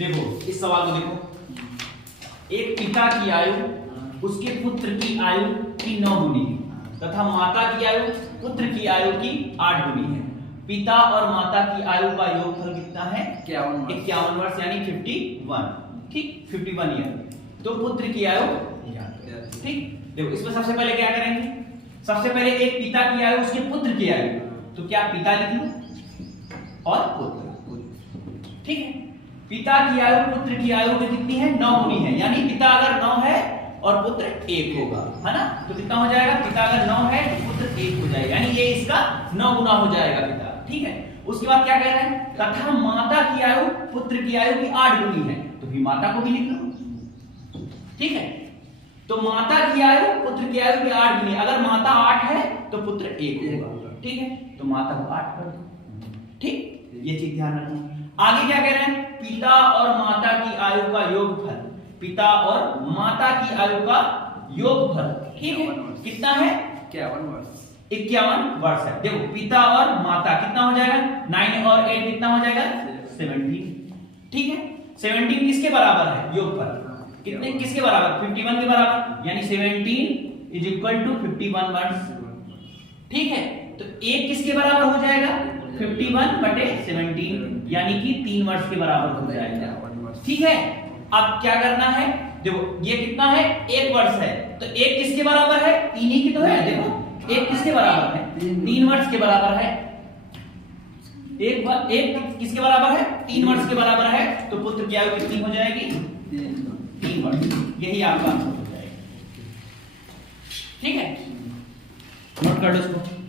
देखो इस सवाल को देखो, एक पिता की आयु उसके पुत्र की आयु की 9 गुनी तथा माता की आयु पुत्र की आयु की 8 गुनी है। पिता और माता की आयु का योगफल कितना है? 51 वर्ष यानी 51। ठीक, 51 ईयर। तो पुत्र की आयु, ठीक। देखो इसमें सबसे पहले क्या करेंगे, सबसे पहले एक पिता की आयु उसके पुत्र की आयु, तो क्या पिता लिख लो और पुत्र, ठीक है। पिता की आयु पुत्र की आयु में कितनी है? 9 गुनी है, यानी पिता अगर 9 है और पुत्र 1 होगा, है ना, तो कितना हो जाएगा? पिता अगर 9 है तो पुत्र 1 हो जाएगा, यानी ये इसका 9 गुना हो जाएगा पिता, ठीक है। उसके बाद क्या कह रहे हैं? तथा माता की आयु पुत्र की आयु की 8 गुनी है, तो भी माता को भी लिख लो, ठीक है। तो माता की आयु पुत्र की आयु की 8 गुनी, अगर माता 8 है तो पुत्र 1 होगा, ठीक है। तो माता को 8 कर दो, ठीक, ये चीज ध्यान रखना। आगे क्या कह रहे हैं? पिता और माता की आयु का योगफल, पिता और माता की आयु का योगफल, ठीक है, कितना है? 51 वर्ष है। देखो पिता और माता कितना हो जाएगा? 9 और 8 कितना हो जाएगा? 17, ठीक है। 17 किसके बराबर है? योगफल कितने, किसके बराबर? 51 के बराबर, यानी 17 इज इक्वल टू 51 वर्ष, ठीक है। तो 1 किसके बराबर हो जाएगा? 51 बटे 17, यानी कि 3 वर्ष के बराबर हो जाएगा, ठीक है। अब क्या करना है? देखो ये कितना है? 1 वर्ष है, तो 1 किसके बराबर है? 3 ही की तो है। देखो 1 किसके बराबर है? 3 वर्ष के बराबर है। 1 किसके बराबर है? 3 वर्ष के बराबर है, तो पुत्र की आयु कितनी हो जाएगी? 3 वर्ष, यही आपका आंसर हो जाएगा, ठीक है। नोट कर लो इसको।